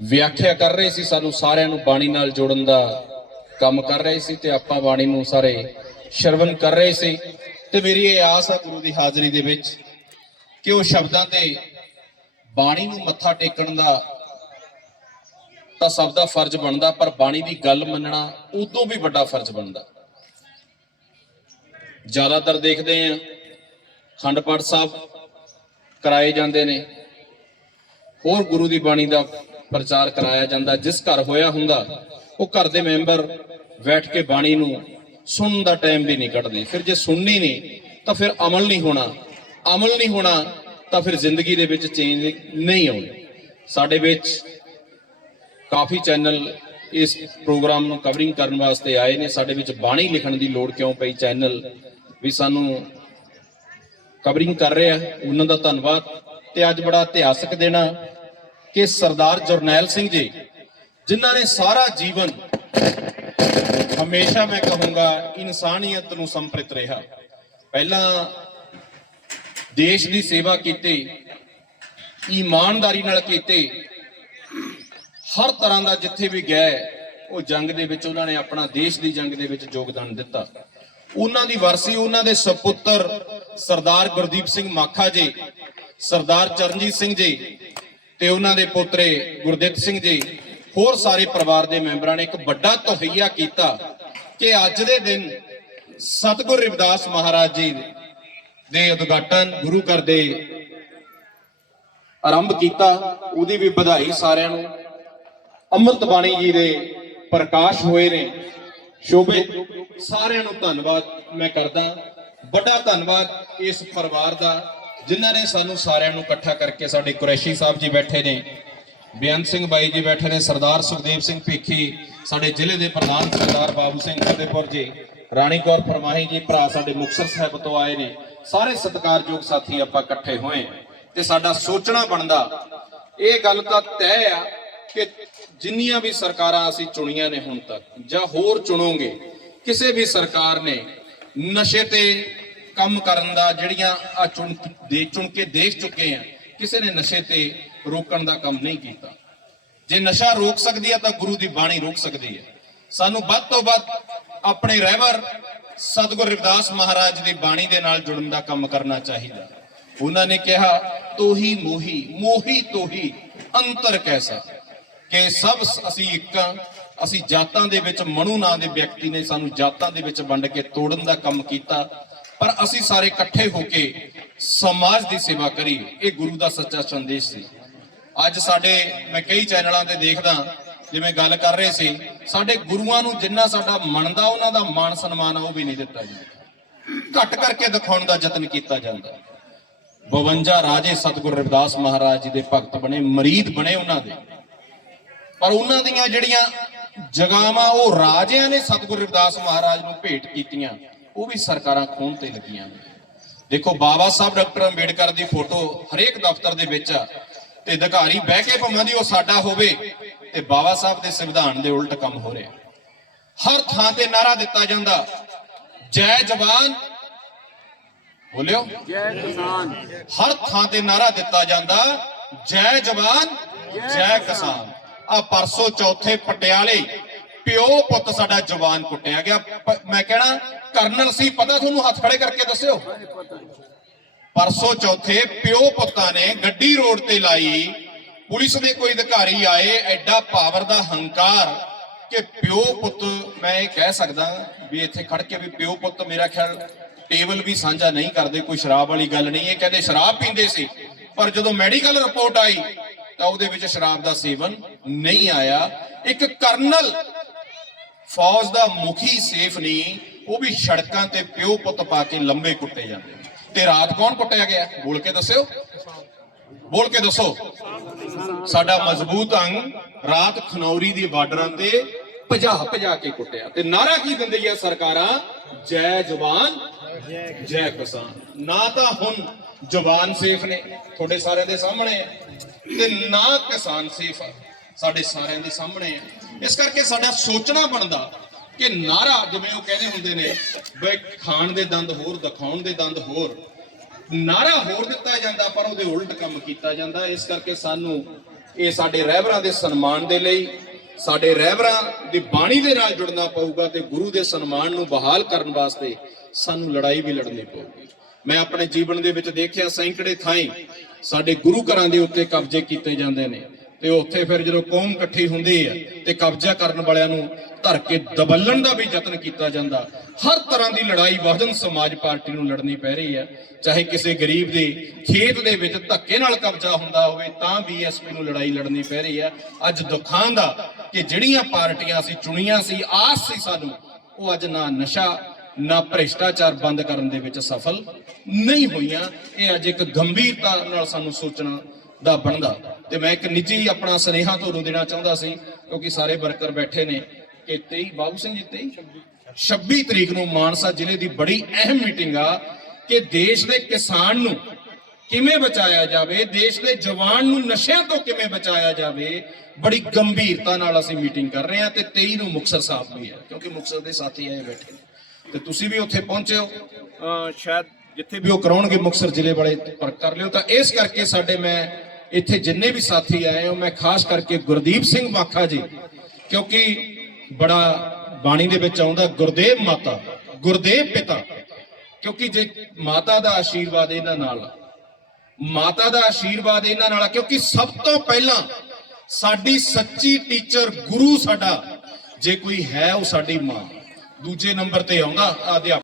ਵਿਆਖਿਆ ਕਰ ਰਹੇ ਸੀ, ਸਾਨੂੰ ਸਾਰਿਆਂ ਨੂੰ ਬਾਣੀ ਨਾਲ ਜੋੜਨ ਦਾ ਕੰਮ ਕਰ ਰਹੇ ਸੀ ਤੇ ਆਪਾਂ ਬਾਣੀ ਨੂੰ ਸਾਰੇ ਸ਼ਰਵਨ ਕਰ ਰਹੇ ਸੀ। ਤੇ ਮੇਰੀ ਇਹ ਆਸ ਆ ਗੁਰੂ ਦੀ ਹਾਜ਼ਰੀ ਦੇ ਵਿੱਚ ਕਿ ਉਹ ਸ਼ਬਦਾਂ ਤੇ ਬਾਣੀ ਨੂੰ ਮੱਥਾ ਟੇਕਣ ਦਾ ਤਾਂ ਸਭ ਦਾ ਫਰਜ਼ ਬਣਦਾ, ਪਰ ਬਾਣੀ ਦੀ ਗੱਲ ਮੰਨਣਾ ਉਦੋਂ ਵੀ ਵੱਡਾ ਫਰਜ਼ ਬਣਦਾ। ਜ਼ਿਆਦਾਤਰ ਦੇਖਦੇ ਆ ਖੰਡ ਪਾਠ ਸਾਹਿਬ ਕਰਾਏ ਜਾਂਦੇ ਨੇ। ਹੋਰ ਗੁਰੂ ਦੀ ਬਾਣੀ ਦਾ ਪ੍ਰਚਾਰ ਕਰਾਇਆ ਜਾਂਦਾ, ਜਿਸ ਘਰ ਹੋਇਆ ਹੁੰਦਾ, ਉਹ ਘਰ ਦੇ ਮੈਂਬਰ ਬੈਠ ਕੇ ਬਾਣੀ ਨੂੰ ਸੁਣਨ ਦਾ ਟਾਈਮ ਵੀ ਨਹੀਂ ਕੱਢਦੇ। ਫਿਰ ਜੇ ਸੁਣਨੀ ਨਹੀਂ, ਤਾਂ ਫਿਰ ਅਮਲ ਨਹੀਂ ਹੋਣਾ। ਅਮਲ ਨਹੀਂ ਹੋਣਾ, ਤਾਂ ਫਿਰ ਜ਼ਿੰਦਗੀ ਦੇ ਵਿੱਚ ਚੇਂਜ ਨਹੀਂ ਆਉਣੀ। ਸਾਡੇ ਵਿੱਚ ਕਾਫੀ ਚੈਨਲ ਇਸ ਪ੍ਰੋਗਰਾਮ ਨੂੰ ਕਵਰਿੰਗ ਕਰਨ ਵਾਸਤੇ ਆਏ ਨੇ। ਸਾਡੇ ਵਿੱਚ ਬਾਣੀ ਲਿਖਣ ਦੀ ਲੋੜ ਕਿਉਂ ਪਈ? ਚੈਨਲ ਵੀ ਸਾਨੂੰ ਕਵਰਿੰਗ ਕਰ ਰਿਹਾ। ਉਹਨਾਂ ਦਾ ਧੰਨਵਾਦ। ਤੇ ਅੱਜ ਬੜਾ ਇਤਿਹਾਸਕ ਦਿਨ ਆ ਕਿ ਸਰਦਾਰ ਜਰਨੈਲ ਸਿੰਘ ਜੀ, ਜਿਨ੍ਹਾਂ ਨੇ ਸਾਰਾ ਜੀਵਨ ਹਮੇਸ਼ਾ ਮੈਂ ਕਹੂੰਗਾ ਇਨਸਾਨੀਅਤ ਨੂੰ ਸੰਪ੍ਰਿਤ ਰਿਹਾ। ਪਹਿਲਾਂ ਦੇਸ਼ ਦੀ ਸੇਵਾ ਕੀਤੀ, ਇਮਾਨਦਾਰੀ ਨਾਲ ਕੀਤੀ, ਹਰ ਤਰ੍ਹਾਂ ਦਾ ਜਿੱਥੇ ਵੀ ਗਏ, ਉਹ ਜੰਗ ਦੇ ਵਿੱਚ ਉਹਨਾਂ ਨੇ ਆਪਣਾ ਦੇਸ਼ ਦੀ ਜੰਗ ਦੇ ਵਿੱਚ ਯੋਗਦਾਨ ਦਿੱਤਾ। ਉਹਨਾਂ ਦੀ ਵਰਸੀ ਉਹਨਾਂ ਦੇ ਸੁਪੁੱਤਰ ਸਰਦਾਰ ਗੁਰਦੀਪ ਸਿੰਘ ਮਾਖਾ ਜੀ ਸਰਦਾਰ ਚਰਨਜੀਤ ਸਿੰਘ ਜੀ ਤੇ ਉਹਨਾਂ ਦੇ ਪੋਤਰੇ ਗੁਰਦਿੱਤ ਸਿੰਘ ਜੀ, ਹੋਰ ਸਾਰੇ ਪਰਿਵਾਰ ਦੇ ਮੈਂਬਰਾਂ ਨੇ ਇੱਕ ਵੱਡਾ ਤਹਈਆ ਕੀਤਾ ਕਿ ਅੱਜ ਦੇ ਦਿਨ ਸਤਿਗੁਰ ਰਵਿਦਾਸ ਮਹਾਰਾਜ ਜੀ ਦੇ ਉਦਘਾਟਨ ਗੁਰੂ ਘਰ ਦੇ ਆਰੰਭ ਕੀਤਾ, ਉਹਦੀ ਵੀ ਵਧਾਈ ਸਾਰਿਆਂ ਨੂੰ। ਅੰਮ੍ਰਿਤ ਬਾਣੀ ਜੀ ਦੇ ਪ੍ਰਕਾਸ਼ ਹੋਏ ਨੇ। ਸ਼ੋਭੇ, ਸਾਰਿਆਂ ਨੂੰ ਧੰਨਵਾਦ ਮੈਂ ਕਰਦਾ। ਵੱਡਾ ਧੰਨਵਾਦ ਇਸ ਪਰਿਵਾਰ ਦਾ। ਜਿਨ੍ਹਾਂ ਨੇ ਸਾਨੂੰ ਸਾਰਿਆਂ ਨੂੰ ਇਕੱਠਾ ਕਰਕੇ ਸਾਡੇ ਕੁਰੈਸ਼ੀ ਸਾਹਿਬ ਜੀ ਬੈਠੇ ਨੇ ਬੇਅੰਤ ਸਿੰਘ ਬਾਈ ਜੀ ਬੈਠੇ ਨੇ, ਸਰਦਾਰ ਸੁਖਦੇਵ ਸਿੰਘ ਭੇਖੀ, ਸਾਡੇ ਜ਼ਿਲ੍ਹੇ ਦੇ ਪ੍ਰਧਾਨ ਸਰਦਾਰ ਬਾਬੂ ਸਿੰਘ ਫਤਿਹਪੁਰ ਜੀ, ਰਾਣੀ ਕੌਰ ਫਰਮਾਹੀ ਜੀ, ਭਰਾ ਸਾਡੇ ਮੁਕਤਸਰ ਸਾਹਿਬ ਤੋਂ ਆਏ ਨੇ, ਸਾਰੇ ਸਤਿਕਾਰਯੋਗ ਸਾਥੀ ਆਪਾਂ ਇਕੱਠੇ ਹੋਏ ਤੇ ਸਾਡਾ ਸੋਚਣਾ ਬਣਦਾ, ਇਹ ਗੱਲ ਤਾਂ ਤੈਅ ਆ ਕਿ ਜਿੰਨੀਆਂ ਵੀ ਸਰਕਾਰਾਂ ਅਸੀਂ ਚੁਣੀਆਂ ਨੇ ਹੁਣ ਤੱਕ ਜਾਂ ਹੋਰ ਚੁਣੋਗੇ, ਕਿਸੇ ਵੀ ਸਰਕਾਰ ਨੇ ਨਸ਼ੇ ਤੇ ਕੰਮ ਕਰਨ ਦਾ ਜਿਹੜੀਆਂ ਆ ਚੁਣ ਦੇ ਚੁਣ ਕੇ ਦੇਖ ਚੁੱਕੇ ਆ, ਕਿਸੇ ਨੇ ਨਸ਼ੇ ਤੇ ਰੋਕਣ ਦਾ ਕੰਮ ਨਹੀਂ ਕੀਤਾ। ਜੇ ਨਸ਼ਾ ਰੋਕ ਸਕਦੀ ਹੈ ਤਾਂ ਗੁਰੂ ਦੀ ਬਾਣੀ ਰੋਕ ਸਕਦੀ ਹੈ ਸਾਨੂੰ ਵੱਧ ਤੋਂ ਵੱਧ ਆਪਣੇ ਰਹਿਬਰ ਸਤਿਗੁਰ ਰਵਿਦਾਸ ਮਹਾਰਾਜ ਦੀ ਬਾਣੀ ਦੇ ਨਾਲ ਜੁੜਨ ਦਾ ਕੰਮ ਕਰਨਾ ਚਾਹੀਦਾ। ਉਹਨਾਂ ਨੇ ਕਿਹਾ, ਤੋਹੀ ਮੋਹੀ ਮੋਹੀ ਤੋਹੀ, ਅੰਤਰ ਕੈਸਾ? ਕਿ ਸਭ ਅਸੀਂ ਇੱਕ ਅਸੀਂ ਜਾਤਾਂ ਦੇ ਵਿੱਚ ਮਨੂ ਨਾਂ ਦੇ ਵਿਅਕਤੀ ਨੇ ਸਾਨੂੰ ਜਾਤਾਂ ਦੇ ਵਿੱਚ ਵੰਡ ਕੇ ਤੋੜਨ ਦਾ ਕੰਮ ਕੀਤਾ। ਪਰ ਅਸੀਂ ਸਾਰੇ ਇਕੱਠੇ ਹੋ ਕੇ ਸਮਾਜ ਦੀ ਸੇਵਾ ਕਰੀ। ਇਹ ਗੁਰੂ ਦਾ ਸੱਚਾ ਸੰਦੇਸ਼ ਸੀ। ਅੱਜ ਸਾਡੇ, ਮੈਂ ਕਈ ਚੈਨਲਾਂ ਤੇ ਦੇਖਦਾ, ਜਿਵੇਂ ਗੱਲ ਕਰ ਰਹੇ ਸੀ, ਸਾਡੇ ਗੁਰੂਆਂ ਨੂੰ ਜਿੰਨਾ ਸਾਡਾ ਮੰਨਦਾ, ਉਹਨਾਂ ਦਾ ਮਾਣ ਸਨਮਾਨ ਉਹ ਵੀ ਨਹੀਂ ਦਿੱਤਾ ਜਾਂਦਾ। ਘੱਟ ਕਰਕੇ ਦਿਖਾਉਣ ਦਾ ਯਤਨ ਕੀਤਾ ਜਾਂਦਾ। 52 ਰਾਜੇ ਸਤਿਗੁਰ ਰਵਿਦਾਸ ਮਹਾਰਾਜ ਜੀ ਦੇ ਭਗਤ ਬਣੇ, ਮਰੀਦ ਬਣੇ ਉਹਨਾਂ ਦੇ। ਪਰ ਉਹਨਾਂ ਦੀਆਂ ਜਿਹੜੀਆਂ ਜਗਾਵਾਂ, ਉਹ ਰਾਜਿਆਂ ਨੇ ਸਤਿਗੁਰ ਰਵਿਦਾਸ ਮਹਾਰਾਜ ਨੂੰ ਭੇਟ ਕੀਤੀਆਂ। ਉਹ ਵੀ ਸਰਕਾਰਾਂ ਖੋਣ ਤੇ ਲੱਗੀਆਂ। ਨੇ ਦੇਖੋ ਬਾਬਾ ਸਾਹਿਬ ਡਾਕਟਰ ਅੰਬੇਡਕਰ ਦੀ ਫੋਟੋ ਹਰੇਕ ਦਫ਼ਤਰ ਦੇ ਵਿੱਚ ਆ ਤੇ ਅਧਿਕਾਰੀ ਬਹਿ ਕੇ ਭਾਵੇਂ ਦੀ ਉਹ ਸਾਡਾ ਹੋਵੇ ਤੇ ਬਾਬਾ ਸਾਹਿਬ ਦੇ ਸੰਵਿਧਾਨ ਦੇ ਉਲਟ ਕੰਮ ਹੋ ਰਿਹਾ। ਹਰ ਥਾਂ ਤੇ ਨਾਰਾ ਦਿੱਤਾ ਜਾਂਦਾ ਜੈ ਜਵਾਨ ਬੋਲਿਓ। ਜੈ ਕਿਸਾਨ। ਹਰ ਥਾਂ ਤੇ ਨਾਰਾ ਦਿੱਤਾ ਜਾਂਦਾ ਜੈ ਜਵਾਨ ਜੈ ਕਿਸਾਨ। ਆ ਪਰਸੋਂ ਚੌਥੇ ਪਟਿਆਲੇ ਪਿਓ ਪੁੱਤ ਸਾਡਾ ਜਵਾਨ ਕੁੱਟਿਆ ਗਿਆ। ਮੈਂ ਕਹਿਣਾ, ਕਰਨਲ ਸੀ, ਪਤਾ ਤੁਹਾਨੂੰ ਹੱਥ ਖੜੇ ਕਰਕੇ ਦੱਸਿਓ? ਪਰਸੋਂ ਚੌਥੇ ਪਿਓ ਪੁੱਤਾਂ ਨੇ ਗੱਡੀ ਰੋਡ ਤੇ ਲਾਈ। ਪੁਲਿਸ ਦੇ ਕੋਈ ਅਧਿਕਾਰੀ ਆਏ, ਐਡਾ ਪਾਵਰ ਦਾ ਹੰਕਾਰ ਕਿ ਪਿਓ ਪੁੱਤ, ਮੈਂ ਇਹ ਕਹਿ ਸਕਦਾ ਵੀ ਇੱਥੇ ਖੜ ਕੇ ਵੀ ਪਿਓ ਪੁੱਤ ਮੇਰਾ ਖਿਆਲ ਟੇਬਲ ਵੀ ਸਾਂਝਾ ਨਹੀਂ ਕਰਦੇ, ਕੋਈ ਸ਼ਰਾਬ ਵਾਲੀ ਗੱਲ ਨਹੀਂ। ਇਹ ਕਹਿੰਦੇ ਸ਼ਰਾਬ ਪੀਂਦੇ ਸੀ, ਪਰ ਜਦੋਂ ਮੈਡੀਕਲ ਰਿਪੋਰਟ ਆਈ ਤਾਂ ਉਹਦੇ ਵਿੱਚ ਸ਼ਰਾਬ ਦਾ ਸੇਵਨ ਨਹੀਂ ਆਇਆ। ਇੱਕ ਕਰਨਲ ਫੌਜ ਦਾ ਮੁਖੀ ਸੇਫ ਨਹੀਂ, ਉਹ ਵੀ ਸੜਕਾਂ ਤੇ ਪਿਓ ਪੁੱਤ ਪਾ ਕੇ ਲੰਬੇ ਕੁੱਟੇ ਜਾਂਦੇ ਤੇ ਰਾਤ ਕੌਣ ਕੁੱਟਿਆ ਗਿਆ? ਬੋਲ ਕੇ ਦੱਸਿਓ। ਬੋਲ ਕੇ ਦੱਸੋ। ਸਾਡਾ ਮਜ਼ਬੂਤ ਅੰਗ ਰਾਤ ਖਨੌਰੀ ਦੇ ਬਾਰਡਰਾਂ ਤੇ ਭਜਾ ਭਜਾ ਕੇ ਕੁੱਟਿਆ। ਤੇ ਨਾਰਾ ਕੀ ਦਿੰਦੀ ਆ ਸਰਕਾਰਾਂ? ਜੈ ਜਵਾਨ, ਜੈ ਕਿਸਾਨ। ਨਾ ਤਾਂ ਹੁਣ ਜਵਾਨ ਸੇਫ ਨੇ, ਤੁਹਾਡੇ ਸਾਰਿਆਂ ਦੇ ਸਾਹਮਣੇ। ਤੇ ਨਾ ਕਿਸਾਨ ਸੇਫ ਆ। ਸਾਡੇ ਸਾਰਿਆਂ ਦੇ ਸਾਹਮਣੇ ਆ ਇਸ ਕਰਕੇ ਸਾਡਾ ਸੋਚਣਾ ਬਣਦਾ ਕਿ ਨਾਰਾ ਜਿਵੇਂ ਉਹ ਕਹਿੰਦੇ ਹੁੰਦੇ ਨੇ, ਬਈ ਖਾਣ ਦੇ ਦੰਦ ਹੋਰ, ਦਿਖਾਉਣ ਦੇ ਦੰਦ ਹੋਰ। ਨਾਰਾ ਹੋਰ ਦਿੱਤਾ ਜਾਂਦਾ, ਪਰ ਉਹਦੇ ਉਲਟ ਕੰਮ ਕੀਤਾ ਜਾਂਦਾ। ਇਸ ਕਰਕੇ ਸਾਨੂੰ ਇਹ ਸਾਡੇ ਰਹਿਬਰਾਂ ਦੇ ਸਨਮਾਨ ਦੇ ਲਈ, ਸਾਡੇ ਰਹਿਬਰਾਂ ਦੀ ਬਾਣੀ ਦੇ ਨਾਲ ਜੁੜਨਾ ਪਊਗਾ ਤੇ ਗੁਰੂ ਦੇ ਸਨਮਾਨ ਨੂੰ ਬਹਾਲ ਕਰਨ ਵਾਸਤੇ ਸਾਨੂੰ ਲੜਾਈ ਵੀ ਲੜਨੀ ਪਊਗੀ। ਮੈਂ ਆਪਣੇ ਜੀਵਨ ਦੇ ਵਿੱਚ ਦੇਖਿਆ, ਸੈਂਕੜੇ ਥਾਈਂ ਸਾਡੇ ਗੁਰੂ ਘਰਾਂ ਦੇ ਉੱਤੇ ਕਬਜ਼ੇ ਕੀਤੇ ਜਾਂਦੇ ਨੇ। ਤੇ ਉੱਥੇ ਫਿਰ ਜਦੋਂ ਕੌਮ ਇਕੱਠੀ ਹੁੰਦੀ ਹੈ ਤੇ ਕਬਜ਼ਾ ਕਰਨ ਵਾਲਿਆਂ ਨੂੰ ਧਰ ਕੇ ਦਬਲਣ ਦਾ ਵੀ ਯਤਨ ਕੀਤਾ ਜਾਂਦਾ, ਹਰ ਤਰ੍ਹਾਂ ਦੀ ਲੜਾਈ ਬਹੁਜਨ ਸਮਾਜ ਪਾਰਟੀ ਨੂੰ ਲੜਨੀ ਪੈ ਰਹੀ ਹੈ। ਚਾਹੇ ਕਿਸੇ ਗਰੀਬ ਦੇ ਖੇਤ ਦੇ ਵਿੱਚ ਧੱਕੇ ਨਾਲ ਕਬਜ਼ਾ ਹੁੰਦਾ ਹੋਵੇ, ਤਾਂ ਬੀਐਸਪੀ ਨੂੰ ਲੜਾਈ ਲੜਨੀ ਪੈ ਰਹੀ ਹੈ। ਅੱਜ ਦੁੱਖਾਂ ਦਾ ਕਿ ਜਿਹੜੀਆਂ ਪਾਰਟੀਆਂ ਅਸੀਂ ਚੁਣੀਆਂ ਸੀ, ਆਸ ਸੀ ਸਾਨੂੰ, ਉਹ ਅੱਜ ਨਾ ਨਸ਼ਾ, ਨਾ ਭ੍ਰਿਸ਼ਟਾਚਾਰ ਬੰਦ ਕਰਨ ਦੇ ਵਿੱਚ ਸਫਲ ਨਹੀਂ ਹੋਈਆਂ। ਇਹ ਅੱਜ ਇੱਕ ਗੰਭੀਰਤਾ ਨਾਲ ਸਾਨੂੰ ਸੋਚਣਾ ਦਾ ਬਣਦਾ। ਤੇ ਮੈਂ ਇੱਕ ਨਿੱਜੀ ਆਪਣਾ ਸੁਨੇਹਾ ਤੁਹਾਨੂੰ ਦੇਣਾ ਚਾਹੁੰਦਾ ਸੀ ਕਿਉਂਕਿ ਸਾਰੇ ਵਰਕਰ ਬੈਠੇ ਨੇ ਕਿ 23 ਬਾਬੂ ਸਿੰਘ ਜੀ 23 26 ਤਰੀਕ ਨੂੰ ਮਾਨਸਾ ਜ਼ਿਲ੍ਹੇ ਦੀ ਬੜੀ ਅਹਿਮ ਮੀਟਿੰਗ ਆ ਕਿ ਦੇਸ਼ ਦੇ ਕਿਸਾਨ ਨੂੰ ਕਿਵੇਂ ਬਚਾਇਆ ਜਾਵੇ ਦੇਸ਼ ਦੇ ਜਵਾਨ ਨੂੰ ਨਸ਼ਿਆਂ ਤੋਂ ਕਿਵੇਂ ਬਚਾਇਆ ਜਾਵੇ ਬੜੀ ਗੰਭੀਰਤਾ ਨਾਲ ਅਸੀਂ ਮੀਟਿੰਗ ਕਰ ਰਹੇ ਹਾਂ ਤੇ 23 ਨੂੰ ਮੁਕਤਸਰ ਸਾਹਿਬ ਵੀ ਹੈ ਕਿਉਂਕਿ ਮੁਕਤਸਰ ਦੇ ਸਾਥੀ ਆਏ ਬੈਠੇ ਨੇ। ਤੇ ਤੁਸੀਂ ਵੀ ਉੱਥੇ ਪਹੁੰਚੇ ਹੋ। ਸ਼ਾਇਦ ਜਿੱਥੇ ਵੀ ਉਹ ਕਰਾਉਣਗੇ ਮੁਕਤਸਰ ਜ਼ਿਲ੍ਹੇ ਵਾਲੇ ਪਰ ਕਰ ਲਿਓ ਤਾਂ ਇਸ ਕਰਕੇ ਸਾਡੇ ਮੈਂ ਇੱਥੇ ਜਿੰਨੇ ਵੀ ਸਾਥੀ ਆਏ ਹੋ, ਮੈਂ ਖਾਸ ਕਰਕੇ ਗੁਰਦੀਪ ਸਿੰਘ ਮਾਖਾ ਜੀ, ਕਿਉਂਕਿ ਬੜਾ ਬਾਣੀ ਦੇ ਵਿੱਚ ਆਉਂਦਾ, ਗੁਰਦੇਵ ਮਾਤਾ, ਗੁਰਦੇਵ ਪਿਤਾ, ਕਿਉਂਕਿ ਜੇ ਮਾਤਾ ਦਾ ਆਸ਼ੀਰਵਾਦ ਇਹਨਾਂ ਨਾਲ ਮਾਤਾ ਦਾ ਆਸ਼ੀਰਵਾਦ ਇਹਨਾਂ ਨਾਲ ਕਿਉਂਕਿ ਸਭ ਤੋਂ ਪਹਿਲਾਂ ਸਾਡੀ ਸੱਚੀ ਟੀਚਰ ਗੁਰੂ ਸਾਡਾ, ਜੇ ਕੋਈ ਹੈ ਉਹ ਸਾਡੀ ਮਾਂ। ਦੂਜੇ ਨੰਬਰ ਤੇ ਆਉਂਦਾ ਅਧਿਆਪਕ